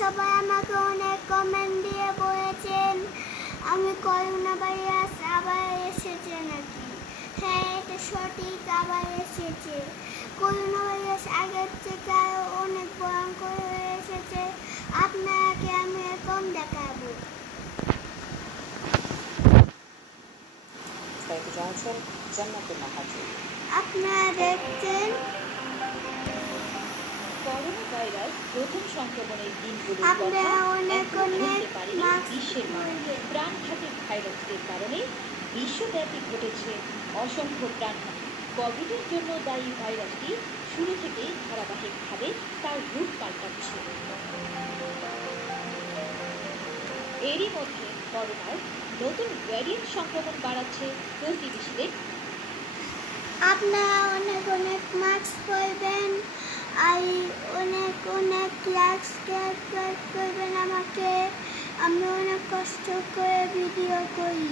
সবাই আমাকে অনেক কমেন্ট দিয়ে বলেছেন আমি করোনা ভাইরাস আবার এসেছে নাকি। হ্যাঁ, এটা সঠিক, আবার এসেছে। করোনা ভাইরাস আগের থেকে আরো অনেক ভয়ঙ্কর হয়ে এসেছে। আপনাকে আমি এখন দেখাবো। আপনারা দেখছেন করোনা ভাইরাস প্রথম সংক্রমণের দিনগুলোর আপনারা কথা অনেক এখনো অনেক ভুলতে পারেনি মাস্ক বিশ্বের মানুষ। পরবেন। প্রাণঘাতী ভাইরাসটির কারণে বিশ্বব্যাপী ঘটেছে অসংখ্য প্রাণহানি। কোভিডের জন্য দায়ী ভাইরাসটি শুরু থেকেই ধারাবাহিকভাবে তার রূপ পাল্টাচ্ছে। এরই মধ্যে করোনার নতুন ভ্যারিয়েন্ট সংক্রমণ বাড়াচ্ছে প্রতিবেশীদের। আপনারা অনেক অনেক মাস্ক পরবেন আর অনেক অনেক লাইক সাবস্ক্রাইব করবেন আমাকে। আমি অনেক কষ্ট করে ভিডিও করি।